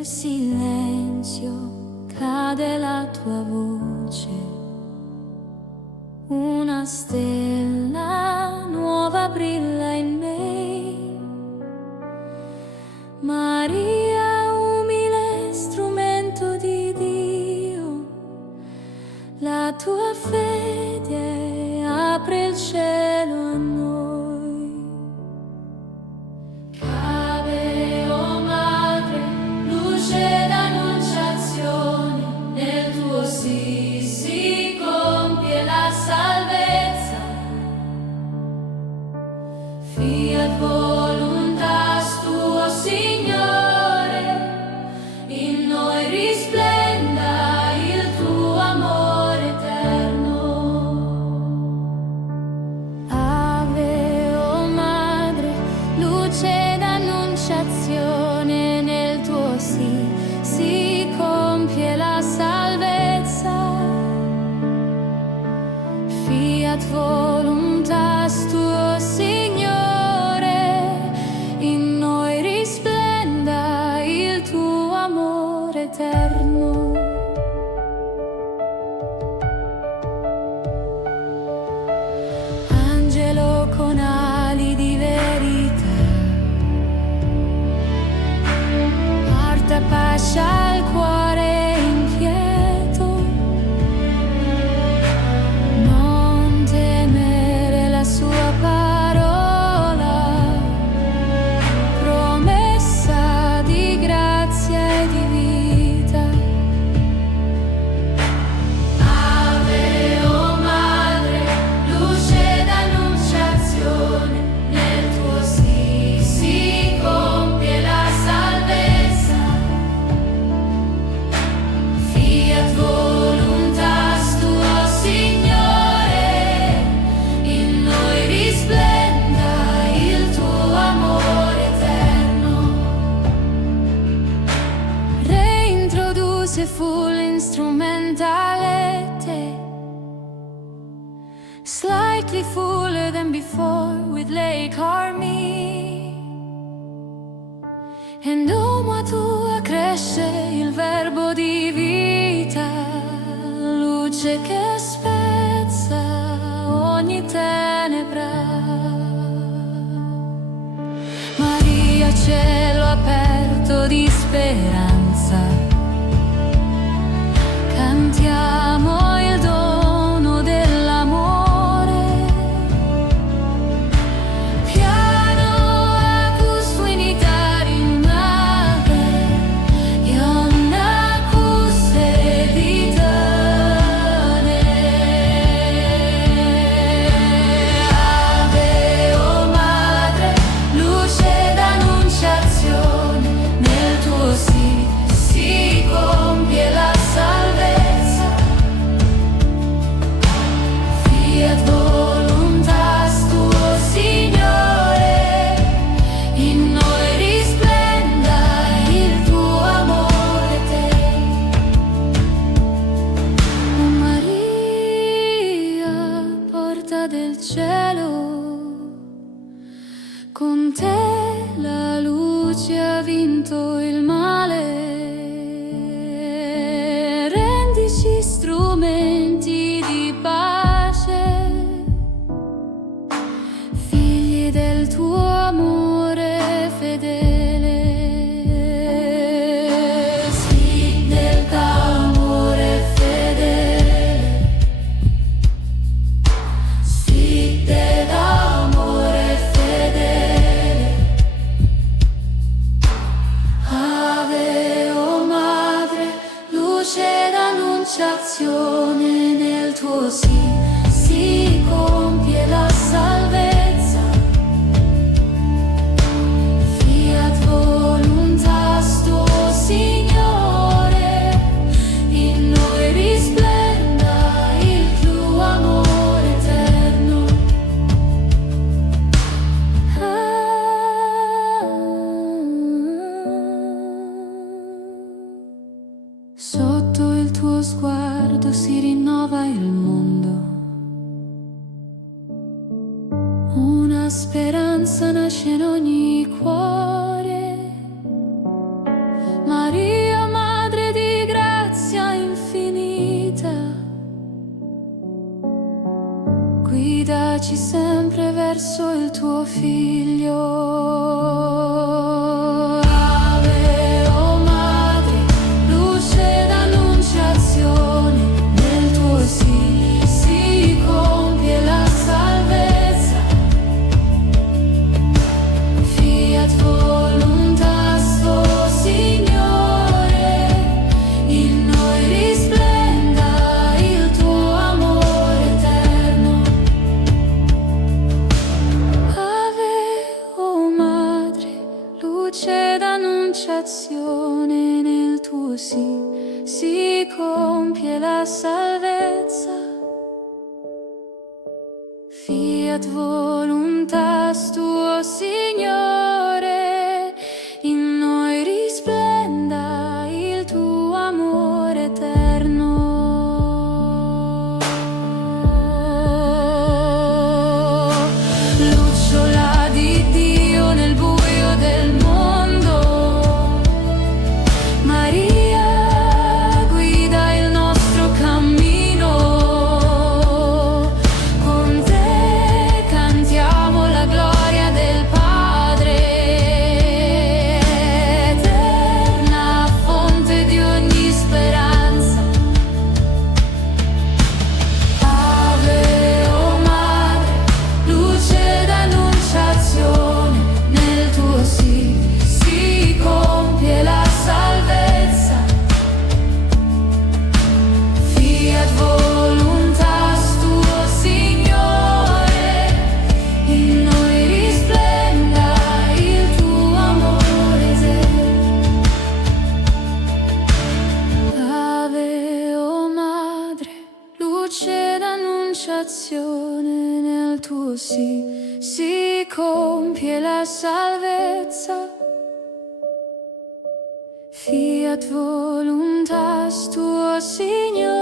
nel silenzio cade la tua voce, una stella nuova brilla in me. Maria, umile strumento di Dio, la tua fede apre il cielo a noi. Ave, o Madre, luce d'annunciazione, nel tuo sì si compie la salvezza. Fiat voluntas tuo, Signore, in noi risplenda il tuo amore eterno. Ave, o Madre, luce d'annunciazione, nel tuo sì si compie la salvezza. Fiat voluntas tuo, Signore, in noi risplenda il tuo amore eterno. Angelo con ali di verità, porta pace al cuore inquieto. Non temere la sua parola, promessa di grazia e di vita. Ave, o Madre, luce d'annunciazione, nel tuo sì si compie la salvezza. Fiat voluntas tuo, Signore, in noi risplenda il tuo amore eterno. Reintroduce full instrumentality, slightly fuller than before with lake harmony. E noma tua cresce il verbo di vita, luce che spezza ogni tenebra. Maria, cielo aperto di speranza, cantiamo il dono dell'amore. Piano acus unitarim nave, ionna acus editane. Ave, o Madre, luce d'annunciazione, nel tuo sì si compie la salvezza. Fiat voluntas tuo, Signore, in noi risplenda il tuo amore eterno. O Maria, porta del cielo, con te la luce ha vinto il male. Rendici strumenti di pace, figli del tuo amore fedele. Sì, del tuo amore fedele. Sì, dell'amore fedele. Ave, o Madre, luce d'annunciazione, nel tuo sì si compie la salvezza. Fiat voluntas tuo, Signore, in noi risplenda il tuo amore eterno. Sotto il tuo sguardo si rinnova il mondo. Una speranza nasce in ogni cuore. Maria sempre verso il tuo figlio. Luce d'annunciazione, nel tuo sì si compie la salvezza. Fiat voluntas tuo, Signore, in noi risplenda il tuo amore eterno. Lucciola di Dio nel buio del mondo, Maria guida il nostro cammino. Con te cantiamo la gloria del Padre, eterna fonte di ogni speranza. Ave, o Madre, luce d'annunciazione, nel tuo sì si compie la salvezza. Fiat voluntas tuo, Signore, in noi risplenda il tuo amore eterno. Ave, o Madre, luce d'annunciazione, nel tuo sì si compie la salvezza. Fiat voluntas tuo, Signore.